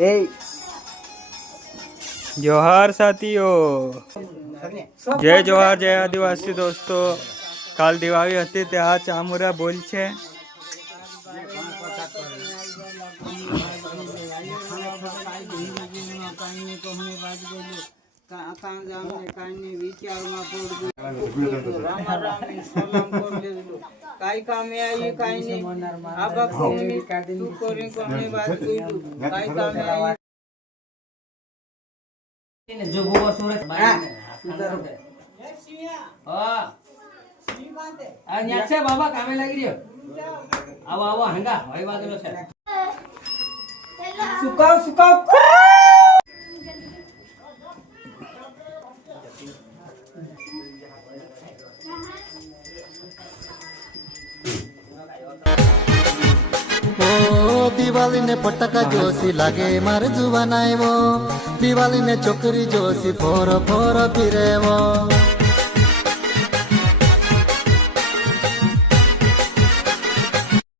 એ जोहार साथियों, जय जोहार जय आदिवासी दोस्तों। काल दिवाळी હતી તે આ ચામુરા બોલ છે। काय कामे आई काय नाही आबा कोणी तू कोणी कोणी बात कइलू काय कामे आई ने जो गोबर सूरज सुधर हां सी बात है आ न्या छे बाबा कामे लागी રહ્યો આવો આવો હંગા ભાઈ વાદરો છે સુકાવ સુકાવ दिवाली ने पटका जोशी लागे मार जुवान आयो दिवाली ने छोकरी जोशी फोर फोर फिरे वो।